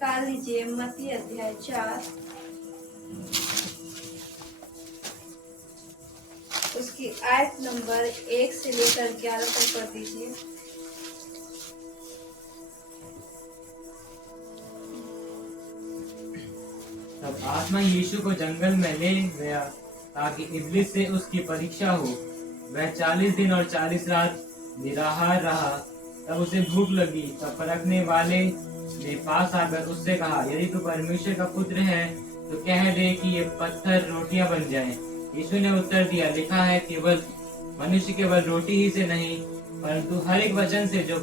निकाल लीजिए मत्ती अध्याय 4 उसकी आयत नंबर 1 से लेकर 11 तक पढ़ दीजिए। तब आत्मा यीशु को जंगल में ले गया ताकि इब्लिस से उसकी परीक्षा हो। वह 40 दिन और 40 रात निराहार रहा। तब उसे भूख लगी। तब परखने वाले ने पास आकर उससे कहा, यदि तू परमेश्वर का पुत्र है तो कह दे कि ये पत्थर रोटियां बन जाएं। यीशु ने उत्तर दिया, लिखा है, केवल मनुष्य केवल रोटी ही से नहीं परंतु हर एक वचन से जो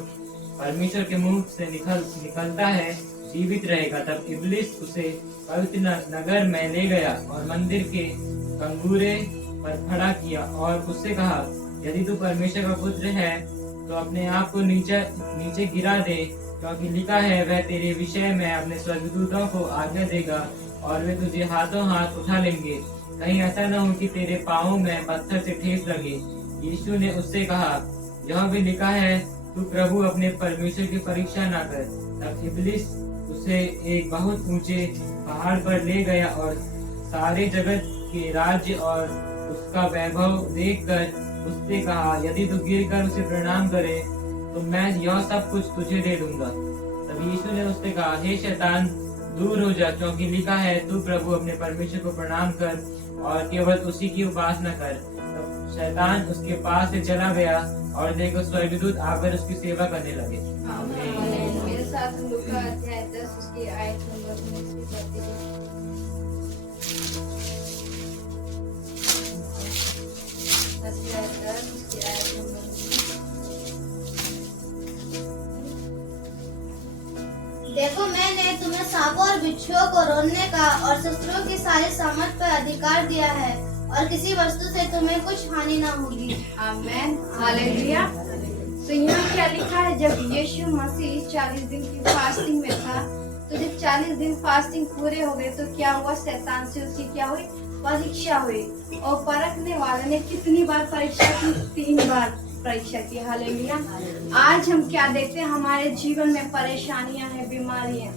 परमेश्वर के मुंह से निकलता है जीवित रहेगा। तब इब्लिस उसे पवित्र नगर में ले गया और मंदिर के कंगूरे पर खड़ा किया और उससे कहा, यदि तू परमेश्वर का पुत्र है तो अपने आप को नीचे गिरा दे, क्योंकि लिखा है, वह तेरे विषय में अपने स्वर्गदूतों को आज्ञा देगा और वे तुझे हाथों हाथ उठा लेंगे, कहीं ऐसा न हो कि तेरे पाँवों में पत्थर से ठेस लगे। यीशु ने उससे कहा, यह भी लिखा है, तू प्रभु अपने परमेश्वर की परीक्षा न कर। तब इब्लिस उसे एक बहुत ऊंचे पहाड़ पर ले गया और सारे जगत के राज्य और उसका वैभव देखकर उससे कहा, यदि तू गिरकर उसे प्रणाम करे तो मैं यह सब कुछ तुझे दे दूंगा। तब यीशु ने उससे कहा, हे शैतान, दूर हो जा, क्योंकि लिखा है, तू प्रभु अपने परमेश्वर को प्रणाम कर और केवल उसी की उपासना कर। तब शैतान उसके पास से चला गया और देखो स्वर्गदूत आकर उसकी सेवा करने लगे। मेरे साथ लूका अध्याय 10 उसकी आयत नंबर 19 की पढ़ दीजिए। अध्याय 10 उसकी आयत नंबर 19। देखो, मैंने तुम्हें सांपों और बिच्छुओं को रोकने का और शत्रुओं की सारी सामर्थ पर अधिकार दिया है और किसी वस्तु से तुम्हें कुछ हानि न होगी। आमेन, हालेलुया। तो यहाँ क्या लिखा है, जब यीशु मसीह 40 दिन की फास्टिंग में था, तो जब 40 दिन फास्टिंग पूरे हो गए तो क्या हुआ, शैतान से उसकी क्या हुई, परीक्षा हुई। और परखने वाले ने कितनी बार परीक्षा की, 3 बार परीक्षा की। हालेलुया। आज हम क्या देखते हैं, हमारे जीवन में परेशानियां हैं, बीमारियां।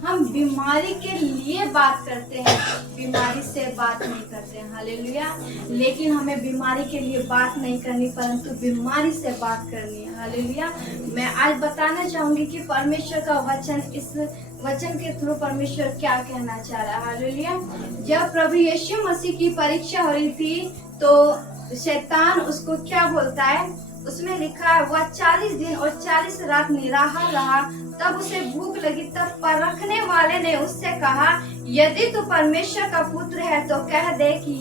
हम बीमारी के लिए बात करते हैं, बीमारी से बात नहीं करते हैं। हालेलुया। लेकिन हमें बीमारी के लिए बात नहीं करनी, परंतु बीमारी से बात करनी है। हालेलुया। मैं आज बताना चाहूंगी कि परमेश्वर का वचन, इस वचन के थ्रू परमेश्वर क्या कहना चाह रहा है। हालेलुया। जब प्रभु यीशु मसीह की परीक्षा हो रही थी तो शैतान उसको क्या बोलता है, उसमें लिखा है, वह 40 दिन और 40 रात निराहार रहा। तब उसे भूख लगी। तब परखने वाले ने उससे कहा, यदि तू परमेश्वर का पुत्र है तो कह दे कि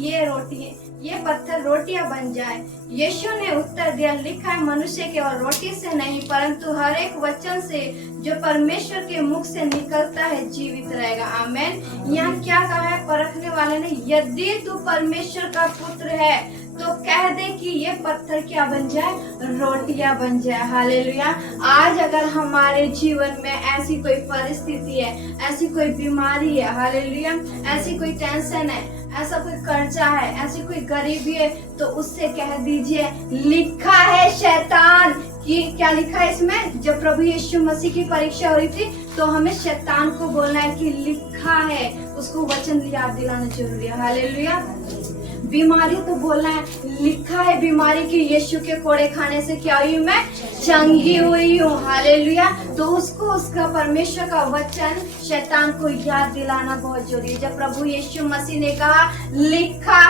ये पत्थर रोटियां बन जाए। यीशु ने उत्तर दिया, लिखा है, मनुष्य केवल रोटी से नहीं परंतु हर एक वचन से जो परमेश्वर के मुख से निकलता है जीवित रहेगा। आमेन। यहाँ क्या कहा है परखने वाले ने, यदि तू परमेश्वर का पुत्र है तो कह दे कि ये पत्थर क्या बन जाए, रोटियां बन जाए। हालेलुया। आज अगर हमारे जीवन में ऐसी कोई परिस्थिति है, ऐसी कोई बीमारी है, हालेलुया, ऐसी कोई टेंशन है, ऐसा कोई कर्जा है, ऐसी कोई गरीबी है, तो उससे कह दीजिए, लिखा है शैतान कि क्या लिखा है इसमें, जब प्रभु यीशु मसीह की परीक्षा हो रही थी तो हमें शैतान को बोलना है कि लिखा है, उसको वचन याद दिलाना जरूरी है। हालेलुया। बीमारी तो बोलना है, लिखा है बीमारी की, यीशु के कोड़े खाने से क्या हुई, मैं चंगी हुई हूँ। हालेलुया। तो उसको उसका परमेश्वर का वचन शैतान को याद दिलाना बहुत जरूरी है। जब प्रभु यीशु मसीह ने कहा, लिखा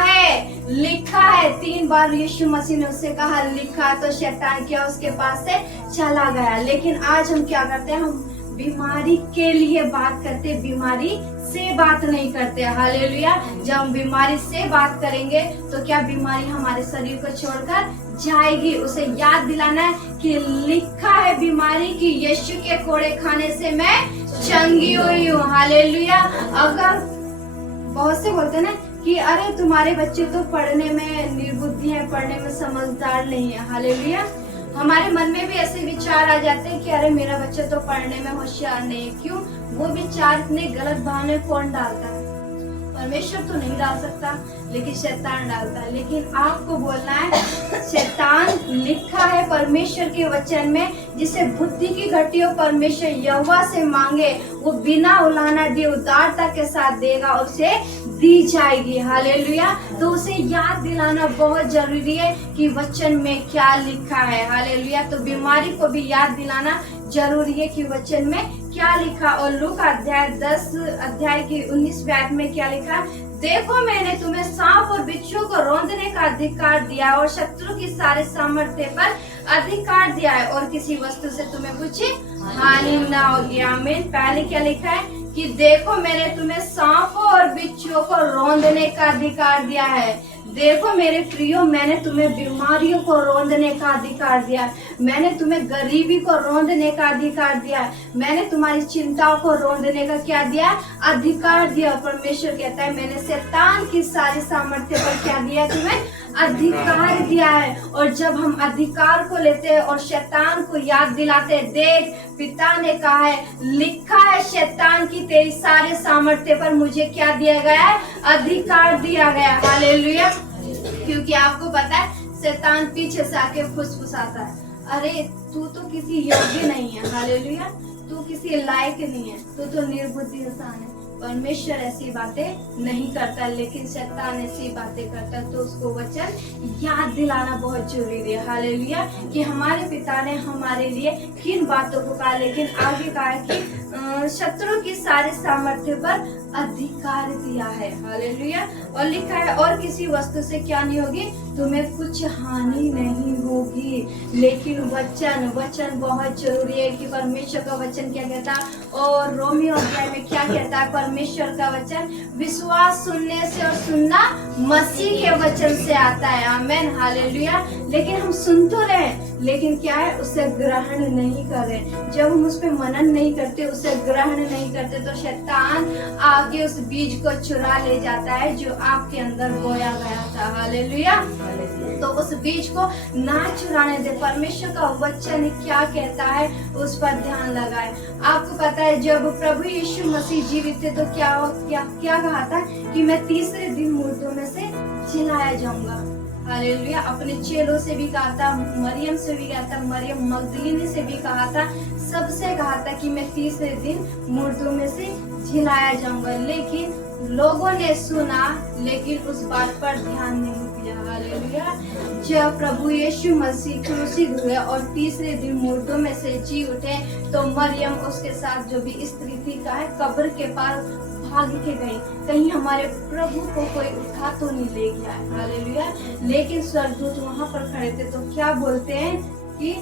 है 3 बार यीशु मसीह ने उससे कहा लिखा, तो शैतान क्या उसके पास से चला गया। लेकिन आज हम क्या करते हैं, हम बीमारी के लिए बात करते, बीमारी से बात नहीं करते। हालेलुया। जब हम बीमारी से बात करेंगे तो क्या बीमारी हमारे शरीर को छोड़कर जाएगी। उसे याद दिलाना है कि लिखा है बीमारी की, यीशु के कोड़े खाने से मैं चंगी हुई हूँ। हालेलुया। अगर बहुत से बोलते ना कि अरे तुम्हारे बच्चे तो पढ़ने में निर्बुद्धि है, पढ़ने में समझदार नहीं है। हालेलुया। हमारे मन में भी ऐसे विचार आ जाते हैं कि अरे मेरा बच्चा तो पढ़ने में होशियार नहीं है। क्यों? वो विचार इतने गलत भावना कौन डालता है? परमेश्वर तो नहीं डाल सकता, लेकिन शैतान डालता है। लेकिन आपको बोलना है, शैतान लिखा है परमेश्वर के वचन में, जिसे बुद्धि की घटी हो परमेश्वर यहोवा से मांगे, वो बिना उलाहना दिए उदारता के साथ देगा और उसे दी जाएगी। हालेलुया। तो उसे याद दिलाना बहुत जरूरी है कि वचन में क्या लिखा है। हालेलुया। तो बीमारी को भी याद दिलाना जरूरी है कि वचन में क्या लिखा। और लूका अध्याय 10 अध्याय की 19वें आयत में क्या लिखा? देखो मैंने तुम्हें सांप और बिच्छू को रौंदने का अधिकार दिया और शत्रु की सारे सामर्थ्य पर अधिकार दिया है, और किसी वस्तु से तुम्हें कुछ हानि ना होगी। आमीन। पहले क्या लिखा है कि देखो मैंने तुम्हें सांपों और बिच्छुओं को रौंदने का अधिकार दिया है। देखो मेरे प्रियो, मैंने तुम्हें बीमारियों को रौंदने का अधिकार दिया है, मैंने तुम्हें गरीबी को रौंदने का अधिकार दिया है, मैंने तुम्हारी चिंताओं को रौंदने का क्या दिया? अधिकार दिया। परमेश्वर कहता है मैंने शैतान की सारी सामर्थ्य पर क्या दिया? तुम्हें अधिकार दिया है। और जब हम अधिकार को लेते हैं और शैतान को याद दिलाते हैं, देख पिता ने कहा है, लिखा है शैतान की तेरी सारे सामर्थ्य पर मुझे क्या दिया गया है? अधिकार दिया गया। हालेलुया। क्योंकि आपको पता है शैतान पीछे से आके फुसफुसाता है, अरे तू तो किसी योग्य नहीं है। हालेलुया। तू किसी लायक नहीं है, तू तो निर्बुद्धि इंसान है। परमेश्वर ऐसी बातें नहीं करता, लेकिन शैतान ऐसी बातें करता है। तो उसको वचन याद दिलाना बहुत जरूरी है। हालेलुया। कि हमारे पिता ने हमारे लिए किन बातों को कहा, लेकिन आगे कहा कि शत्रु की सारे सामर्थ्य पर अधिकार दिया है। हालेलुया। और लिखा है और किसी वस्तु से क्या नहीं होगी? तुम्हें कुछ हानि नहीं होगी। लेकिन वचन बहुत जरूरी है कि परमेश्वर का वचन क्या कहता है। और रोमियो अध्याय में क्या कहता है परमेश्वर का वचन? विश्वास सुनने से और सुनना मसीह के वचन से आता है। आमीन। हालेलुया। लेकिन हम सुन तो रहे, लेकिन क्या है? उसे ग्रहण नहीं कर रहे। जब हम उस पर मनन नहीं करते, उसे ग्रहण नहीं करते, तो शैतान आगे उस बीज को चुरा ले जाता है जो आपके अंदर बोया गया था। हालेलुया। तो उस बीज को ना चुराने दे। परमेश्वर का वचन क्या कहता है उस पर ध्यान लगाए। आपको पता है जब प्रभु यीशु मसीह जीवित थे तो क्या कहा था कि मैं तीसरे दिन मुर्दों में से जिलाया जाऊंगा। हालेलुया। अपने चेलों से भी कहा था, मरियम से भी कहा था, मरियम मगदलीनी से भी कहा था, सबसे कहा था कि मैं तीसरे दिन मुर्दों में से जिलाया जाऊंगा। लेकिन लोगों ने सुना, लेकिन उस बात पर ध्यान नहीं दिया। हालेलुया। जब प्रभु यीशु मसीह क्रूसित हुए और तीसरे दिन मुर्दों में से जी उठे, तो मरियम उसके साथ जो भी स्त्री थी का है कब्र के पास भाग के गई, कहीं हमारे प्रभु को कोई उठा तो नहीं ले गया। हालेलुया। लेकिन स्वर्गदूत वहां पर खड़े थे, तो क्या बोलते हैं कि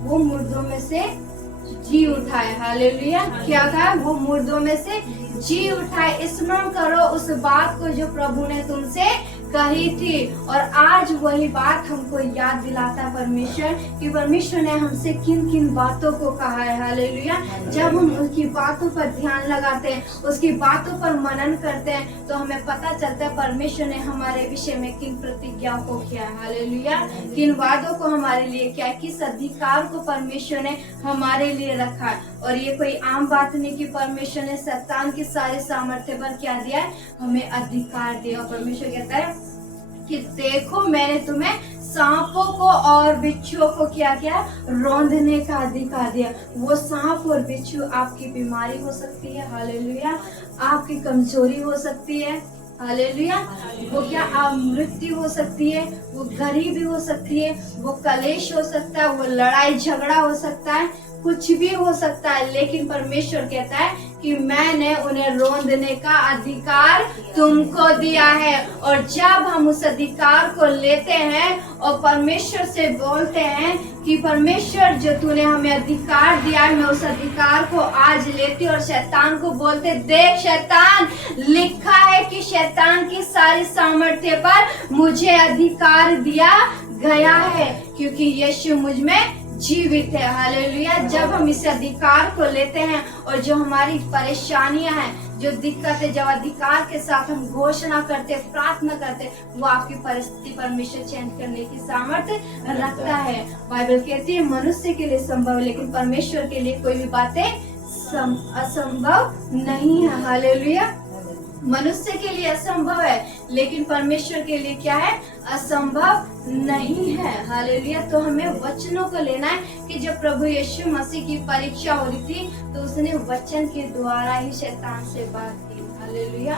वो मुर्दों में से जी उठाए। हालेलुया। क्या कहा? वो मुर्दों में से जी उठाए। स्मरण करो उस बात को जो प्रभु ने तुमसे कही थी। और आज वही बात हमको याद दिलाता है परमेश्वर कि परमेश्वर ने हमसे किन किन बातों को कहा है। हालेलुया। जब हम उसकी बातों पर ध्यान लगाते हैं, उसकी बातों पर मनन करते हैं, तो हमें पता चलता है परमेश्वर ने हमारे विषय में किन प्रतिज्ञाओं को किया है। हालेलुया। किन वादों को हमारे लिए किया, किस अधिकार को परमेश्वर ने हमारे लिए रखा है। और ये कोई आम बात नहीं कि परमेश्वर ने शैतान की सारे सामर्थ्य पर क्या दिया है? हमें अधिकार दिया। परमेश्वर कहता है कि देखो मैंने तुम्हें सांपों को और बिच्छुओं को क्या किया? रौंदने का अधिकार दिया। वो सांप और बिच्छू आपकी बीमारी हो सकती है। हालेलुया। आपकी कमजोरी हो सकती है। हालेलुया। वो क्या? मृत्यु हो सकती है, वो गरीबी हो सकती है, वो कलेश हो सकता है, वो लड़ाई झगड़ा हो सकता है, कुछ भी हो सकता है। लेकिन परमेश्वर कहता है कि मैंने उन्हें रौंदने का अधिकार तुमको दिया है। और जब हम उस अधिकार को लेते हैं और परमेश्वर से बोलते हैं कि परमेश्वर जो तूने हमें अधिकार दिया है, मैं उस अधिकार को आज लेती और शैतान को बोलते, देख शैतान, लिखा है कि शैतान की सारी सामर्थ्य पर मुझे अधिकार दिया गया है, क्योंकि यीशु मुझ में जीवित है। हालेलुया। जब हम इस अधिकार को लेते हैं और जो हमारी परेशानियां हैं, जो दिक्कत है, जब अधिकार के साथ हम घोषणा करते, प्रार्थना करते, वो आपकी परिस्थिति परमेश्वर चेंज करने की सामर्थ्य रखता है। बाइबल कहती है मनुष्य के लिए संभव है, लेकिन परमेश्वर के लिए कोई भी बातें असंभव नहीं है। हालेलुया। मनुष्य के लिए असंभव है, लेकिन परमेश्वर के लिए क्या है? असंभव नहीं है। हालेलुया। तो हमें वचनों को लेना है कि जब प्रभु यीशु मसीह की परीक्षा हो रही थी तो उसने वचन के द्वारा ही शैतान से बात की। हालेलुया।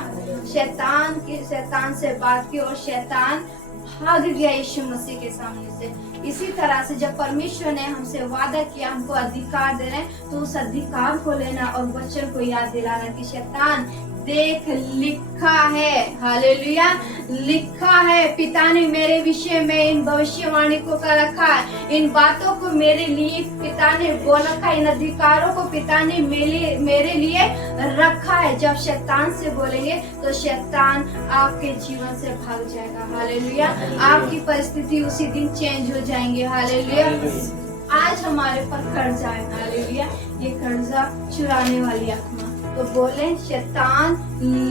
शैतान से बात की और शैतान भाग गया यीशु मसीह के सामने से। इसी तरह से जब परमेश्वर ने हमसे वादा किया, हमको अधिकार दे रहे हैं, तो उस अधिकार को लेना और वचन को याद दिलाना कि शैतान देख, लिखा है। हालेलुया। लिखा है, पिता ने मेरे विषय में इन भविष्यवाणी को कर रखा है, इन बातों को मेरे लिए पिता ने बोल रखा है, इन अधिकारों को पिता ने मेरे लिए रखा है। जब शैतान से बोलेंगे तो शैतान आपके जीवन से भाग जाएगा। हालेलुया। आपकी परिस्थिति उसी दिन चेंज हो जाएंगे। हालेलुया। आज हमारे पर कर्जा है। हालेलुया। ये कर्जा चुराने वाली आत्मा, तो बोले शैतान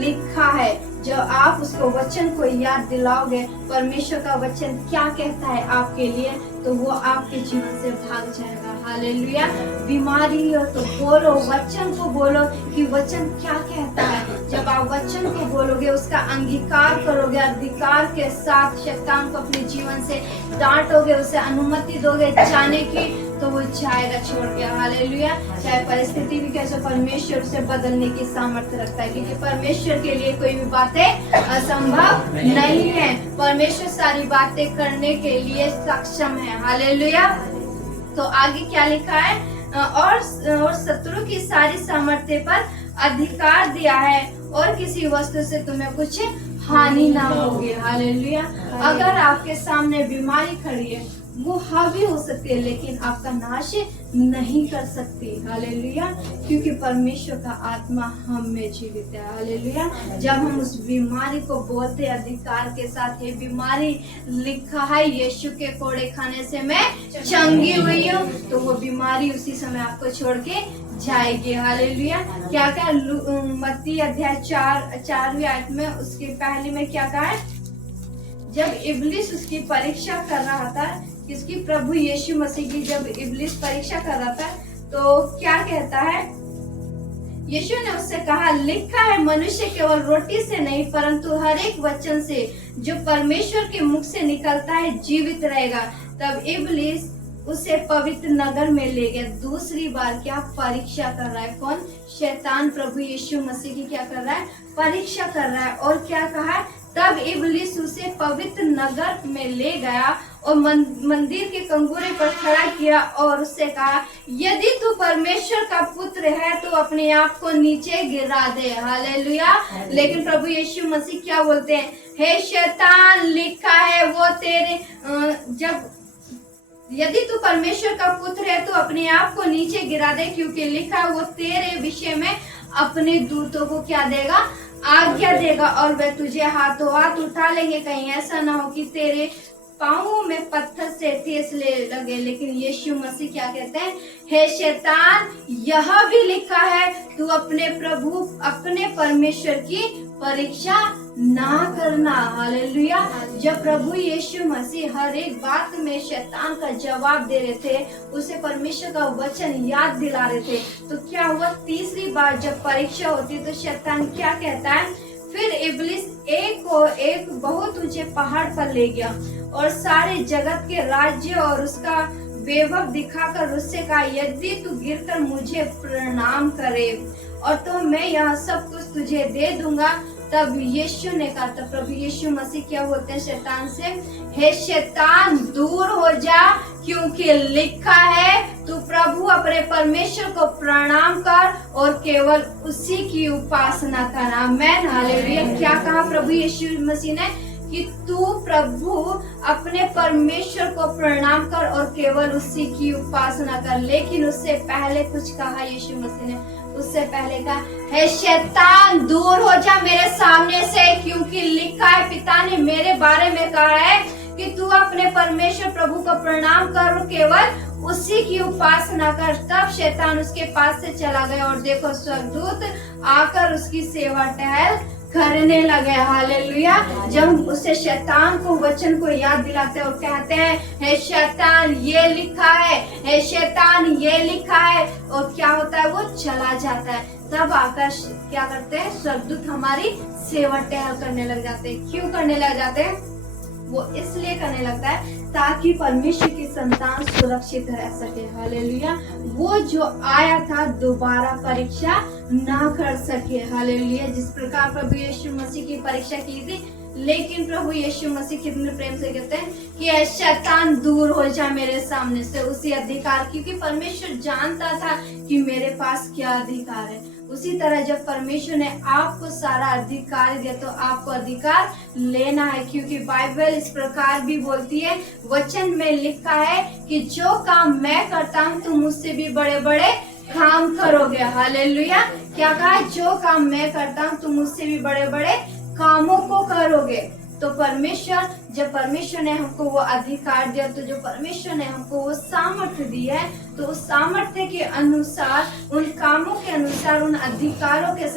लिखा है। जब आप उसको वचन को याद दिलाओगे, परमेश्वर का वचन क्या कहता है आपके लिए, तो वो आपके जीवन से भाग जाएगा। हालेलुया। बीमारी हो तो बोलो, वचन को बोलो कि वचन क्या कहता है। जब आप वचन को बोलोगे, उसका अंगीकार करोगे, अधिकार के साथ शैतान को अपने जीवन से डांटोगे, उसे अनुमति दोगे जाने की, तो वो जाएगा छोड़ के। हालेलुया। चाहे परिस्थिति भी कैसे, परमेश्वर उसे बदलने की सामर्थ्य रखता है, क्योंकि परमेश्वर के लिए कोई भी बातें असंभव नहीं है। परमेश्वर सारी बातें करने के लिए सक्षम है। हालेलुया। तो आगे क्या लिखा है? और शत्रु की सारी सामर्थ्य पर अधिकार दिया है और किसी वस्तु से तुम्हें कुछ हानि ना होगी। हालेलुया। अगर आपके सामने बीमारी खड़ी है, वो हावी हो सकती है लेकिन आपका नाश नहीं कर सकती। हालेलुया। क्योंकि परमेश्वर का आत्मा हम में जीवित है। हालेलुया। जब हम उस बीमारी को बोलते अधिकार के साथ, ये बीमारी लिखा है यीशु के कोड़े खाने से मैं चंगी हुई हूँ, तो वो बीमारी उसी समय आपको छोड़ के जाएगी। हालेलुया। क्या क्या मत्ती अध्याय 4वीं आयत में उसकी पहली में क्या कहा है? जब इब्लिस उसकी परीक्षा कर रहा था, किसकी? प्रभु यीशु मसीह की। जब इब्लिस परीक्षा कर रहा था तो क्या कहता है? यीशु ने उससे कहा, लिखा है मनुष्य केवल रोटी से नहीं परंतु हर एक वचन से जो परमेश्वर के मुख से निकलता है जीवित रहेगा। तब इब्लिस उसे पवित्र नगर में ले गया। दूसरी बार क्या परीक्षा कर रहा है? कौन? शैतान प्रभु यीशु मसीह की क्या कर रहा है? परीक्षा कर रहा है। और क्या कहा है? तब इब्लिस उसे पवित्र नगर में ले गया और मंदिर के कंगूरे पर खड़ा किया और उससे कहा, यदि तू परमेश्वर का पुत्र है तो अपने आप को नीचे गिरा दे। हालेलुया। लेकिन प्रभु यीशु मसीह क्या बोलते हैं? हे शैतान, लिखा है वो तेरे यदि तू परमेश्वर का पुत्र है तो अपने आप को नीचे गिरा दे, क्योंकि लिखा वो तेरे विषय में अपने दूतों को क्या देगा? आज्ञा देगा और वे तुझे हाथों हाथ उठा लेंगे, कहीं ऐसा ना हो कि तेरे पाँवों में पत्थर से ठेस ले लगे। लेकिन यीशु मसीह क्या कहते हैं? हे शैतान, यह भी लिखा है तू अपने प्रभु अपने परमेश्वर की परीक्षा ना करना। हालेलुया। जब प्रभु यीशु मसीह हर एक बात में शैतान का जवाब दे रहे थे, उसे परमेश्वर का वचन याद दिला रहे थे, तो क्या हुआ? तीसरी बार जब परीक्षा होती तो शैतान क्या कहता है? फिर इब्लिस एक बहुत ऊंचे पहाड़ पर ले गया और सारे जगत के राज्य और उसका वैभव दिखाकर उससे कहा, यदि तू गिरकर मुझे प्रणाम करे और तो मैं यह सब कुछ तुझे दे दूंगा। तब यीशु ने कहा, तब प्रभु यीशु मसीह क्या बोलते हैं शैतान से? हे शैतान, दूर हो जा, क्योंकि लिखा है तू प्रभु अपने परमेश्वर को प्रणाम कर और केवल उसी की उपासना कर। आमीन। हालेलुया। क्या कहा प्रभु यीशु मसीह ने? कि तू प्रभु अपने परमेश्वर को प्रणाम कर और केवल उसी की उपासना कर। लेकिन उससे पहले कुछ कहा यीशु मसीह ने? उससे पहले कहा, हे शैतान, दूर हो जा मेरे सामने से, क्योंकि लिखा है पिता ने मेरे बारे में कहा है कि तू अपने परमेश्वर प्रभु को प्रणाम कर और केवल उसी की उपासना कर। तब शैतान उसके पास से चला गया और देखो स्वर्गदूत आकर उसकी सेवा टहल करने लगे। हालेलुया। जब उसे शैतान को वचन को याद दिलाते और कहते हैं, हे शैतान, ये लिखा है, हे शैतान, ये लिखा है, और क्या होता है? वो चला जाता है। तब आकर क्या करते हैं, स्वर्गदूत हमारी सेवा टहल करने लग जाते हैं। क्यों करने लग जाते हैं? वो इसलिए करने लगता है ताकि परमेश्वर की संतान सुरक्षित रह सके। हालेलुया। वो जो आया था दोबारा परीक्षा ना कर सके। हालेलुया। जिस प्रकार प्रभु यीशु मसीह की परीक्षा की थी, लेकिन प्रभु यीशु मसीह कितने प्रेम से कहते हैं कि ऐ शैतान दूर हो जा मेरे सामने से, उसी अधिकार, क्योंकि परमेश्वर जानता था कि मेरे पास क्या अधिकार है। उसी तरह जब परमेश्वर ने आपको सारा अधिकार दिया तो आपको अधिकार लेना है, क्योंकि बाइबल इस प्रकार भी बोलती है, वचन में लिखा है कि जो काम मैं करता हूँ तुम मुझसे भी बड़े बड़े काम करोगे। हालेलुया। क्या कहा? जो काम मैं करता हूँ तुम मुझसे भी बड़े बड़े कामों को करोगे। तो परमेश्वर, जब परमेश्वर ने हमको वो अधिकार दिया, तो जो परमेश्वर ने हमको वो सामर्थ्य दी है, तो उस सामर्थ्य के अनुसार, उन कामों के अनुसार, उन अधिकारों के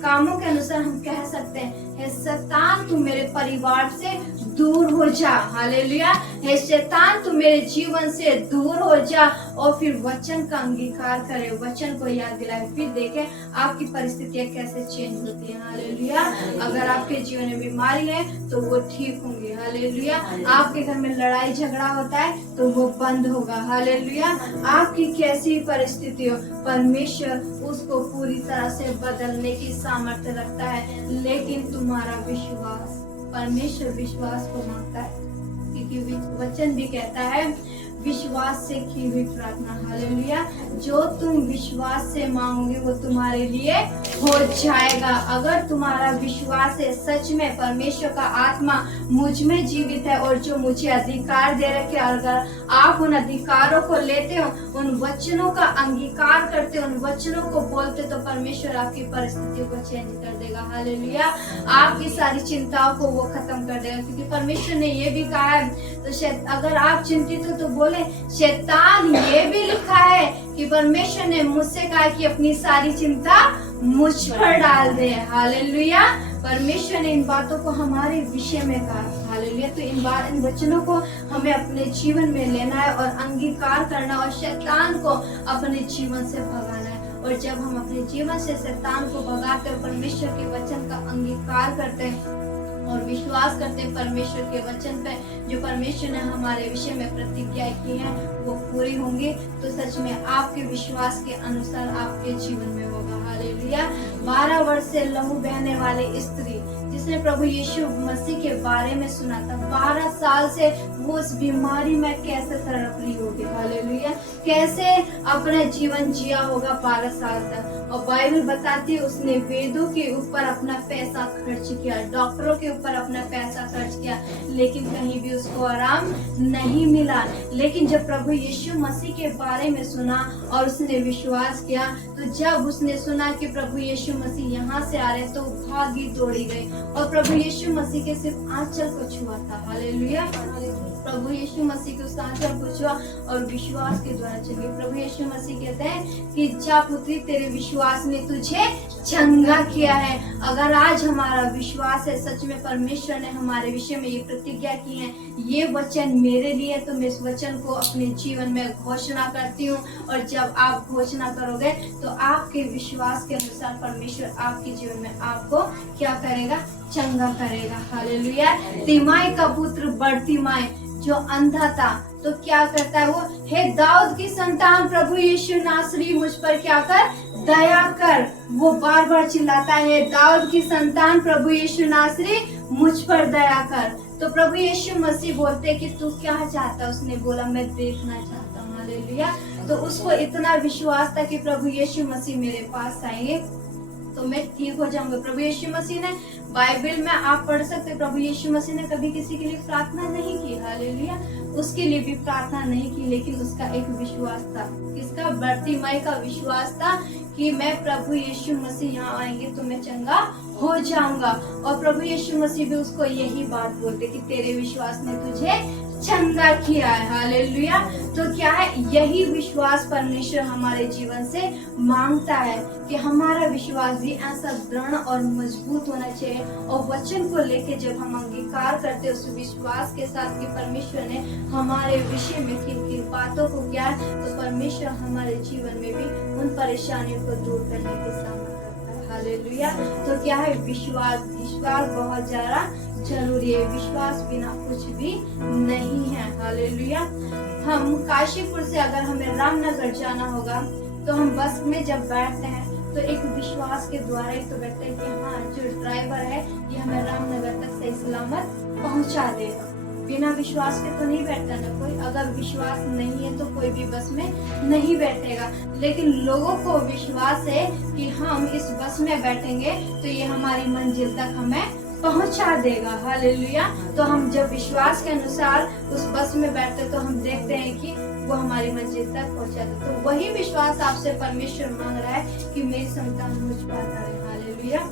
कामों के अनुसार हम कह सकते हैं, हे शैतान तू मेरे परिवार से दूर हो जा। हालेलुया। हे शैतान तू मेरे जीवन से दूर हो जा, और फिर वचन का अंगीकार करे, वचन को याद दिलाए। फिर देखें आपकी परिस्थितियां कैसे चेंज होती है। हालेलुया। अगर आपके जीवन में बीमारी है तो वो ठीक होंगी। हालेलुया। आपके घर में लड़ाई झगड़ा होता है तो वो बंद होगा। हालेलुया। आपकी कैसी परिस्थिति हो, परमेश्वर उसको पूरी तरह से बदलने की सामर्थ्य रखता है, लेकिन तुम्हारा विश्वास, परमेश्वर विश्वास को मांगता है, क्योंकि वचन भी कहता है विश्वास से की हुई प्रार्थना। हालेलुया। जो तुम विश्वास से मांगोगे वो तुम्हारे लिए हो जाएगा। अगर तुम्हारा विश्वास है, सच में परमेश्वर का आत्मा मुझ में जीवित है और जो मुझे अधिकार दे रखे, अगर आप उन अधिकारों को लेते हो, उन वचनों का अंगीकार करते हो, उन वचनों को बोलते, तो परमेश्वर आपकी परिस्थितियों को चेंज कर देगा। हालेलुया। आपकी सारी चिंताओं को वो खत्म कर देगा, क्योंकि परमेश्वर ने ये भी कहा है, तो अगर आप चिंतित हो तो बोले, शैतान ये भी लिखा है कि परमेश्वर ने मुझसे कहा कि अपनी सारी चिंता मुझ पर डाल दे। हालेलुया। परमेश्वर ने इन बातों को हमारे विषय में कहा। हालेलुया। तो इन वचनों को हमें अपने जीवन में लेना है और अंगीकार करना और शैतान को अपने जीवन से भगाना है। और जब हम अपने जीवन से शैतान को भगाते हैं, परमेश्वर के वचन का अंगीकार करते हैं और विश्वास करते हैं परमेश्वर के वचन पे, जो परमेश्वर ने हमारे विषय में प्रतिज्ञा की है वो पूरी होंगी, तो सच में आपके विश्वास के अनुसार आपके जीवन में होगा। हालेलुया। 12 वर्ष से लहू बहने वाली स्त्री जिसने प्रभु यीशु मसीह के बारे में सुना था, 12 साल से वो उस बीमारी में कैसे तड़प रही होगी। हालेलुया। कैसे अपना जीवन जिया होगा 12 साल तक। और बाइबल बताती है उसने वेदों के ऊपर अपना पैसा खर्च किया, डॉक्टरों के ऊपर अपना पैसा खर्च किया, लेकिन कहीं भी उसको आराम नहीं मिला। लेकिन जब प्रभु यीशु मसीह के बारे में सुना और उसने विश्वास किया, तो जब उसने सुना कि प्रभु यीशु मसीह यहाँ से आ रहे, तो भागी दौड़ी गई और प्रभु यीशु मसीह के सिर्फ आंचल को छुआ था। हालेलुया। प्रभु यीशु मसीह के उस आंचल को छुआ और विश्वास के द्वारा चली। प्रभु यीशु मसीह कहते हैं कि जा पुत्री, तेरे विश्वास ने तुझे चंगा किया है। अगर आज हमारा विश्वास है, सच में परमेश्वर ने हमारे विषय में ये प्रतिज्ञा की है, ये वचन मेरे लिए, तो मैं इस वचन को अपने जीवन में घोषणा करती हूँ। और जब आप घोषणा करोगे तो आपके विश्वास के अनुसार परमेश्वर आपके जीवन में आपको क्या करेगा? चंगा करेगा। हालेलुया। तिमाई का पुत्र बर्तिमाई जो अंधा था, तो क्या करता है वो? हे दाऊद की संतान प्रभु यीशु नासरी, मुझ पर क्या कर? दया कर। वो बार बार चिल्लाता है, दाऊद की संतान प्रभु यीशु नासरी, मुझ पर दया कर। तो प्रभु यीशु मसीह बोलते कि तू क्या चाहता? उसने बोला मैं देखना चाहता हूँ। हालेलुया। तो उसको इतना विश्वास था कि प्रभु यीशु मसीह मेरे पास आएंगे तो मैं ठीक हो जाऊंगा। प्रभु यीशु मसीह ने, बाइबल में आप पढ़ सकते, प्रभु यीशु मसीह ने कभी किसी के लिए प्रार्थना नहीं की। हालेलुया। उसके लिए भी प्रार्थना नहीं की, लेकिन उसका एक विश्वास था। किसका? बर्तिमाई का विश्वास था कि मैं प्रभु यीशु मसीह यहाँ आएंगे तो मैं चंगा हो जाऊंगा। और प्रभु यीशु मसीह भी उसको यही बात बोलते कि तेरे विश्वास ने तुझे चंगा किया है। हालेलुया। तो क्या है, यही विश्वास परमेश्वर हमारे जीवन से मांगता है कि हमारा विश्वास भी ऐसा दृढ़ और मजबूत होना चाहिए, और वचन को लेके जब हम अंगीकार करते हैं उस विश्वास के साथ कि परमेश्वर ने हमारे विषय में किन किन बातों को किया, तो परमेश्वर हमारे जीवन में भी उन परेशानियों को दूर करने के सामर्थ्य रखता है। हालेलुया। तो क्या है, विश्वास बहुत ज्यादा जरूरी है। विश्वास बिना कुछ भी नहीं है। हालेलुया। हम काशीपुर से अगर हमें रामनगर जाना होगा तो हम बस में जब बैठते हैं तो एक विश्वास के द्वारा ही तो बैठते हैं कि हाँ, जो ड्राइवर है ये हमें रामनगर तक सही सलामत पहुंचा देगा। बिना विश्वास के तो नहीं बैठता ना कोई। अगर विश्वास नहीं है तो कोई भी बस में नहीं बैठेगा, लेकिन लोगों को विश्वास है कि हम इस बस में बैठेंगे तो ये हमारी मंजिल तक हमें पहुंचा देगा। हालेलुया। तो हम जब विश्वास के अनुसार उस बस में बैठते तो हम देखते हैं कि वो हमारी मंजिल तक पहुंचाता। तो वही विश्वास आपसे परमेश्वर मांग रहा है कि मेरी संतान मुझ पर करे। हालेलुया।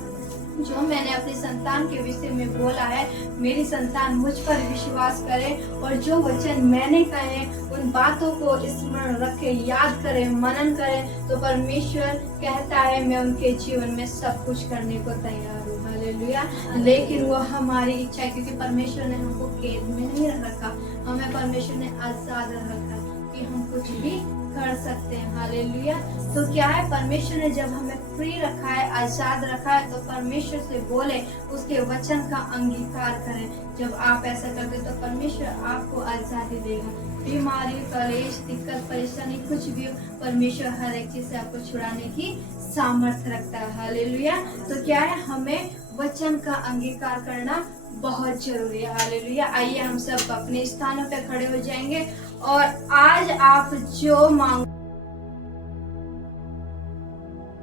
जो मैंने अपनी संतान के विषय में बोला है, मेरी संतान मुझ पर विश्वास करे और जो वचन मैंने कहे उन बातों को स्मरण रखे, याद करे, मनन करे, तो परमेश्वर कहता है मैं उनके जीवन में सब कुछ करने को तैयार हूँ। हालेलुया। लेकिन वो हमारी इच्छा है, क्योंकि परमेश्वर ने हमको कैद में नहीं रखा, हमें परमेश्वर ने आजाद रखा कि हम कुछ भी कर सकते हैं। हालेलुया। तो क्या है, परमेश्वर ने जब हमें फ्री रखा है, आजाद रखा है, तो परमेश्वर से बोले, उसके वचन का अंगीकार करें। जब आप ऐसा करते तो परमेश्वर आपको आजादी देगा। बीमारी, कलेश, दिक्कत, परेशानी कुछ भी हो, परमेश्वर हर एक चीज से आपको छुड़ाने की सामर्थ्य रखता है। हालेलुया। तो क्या है, हमें वचन का अंगीकार करना बहुत जरूरी है। हालेलुया। आइए हम सब अपने स्थानों पे खड़े हो जाएंगे और आज आप जो मांग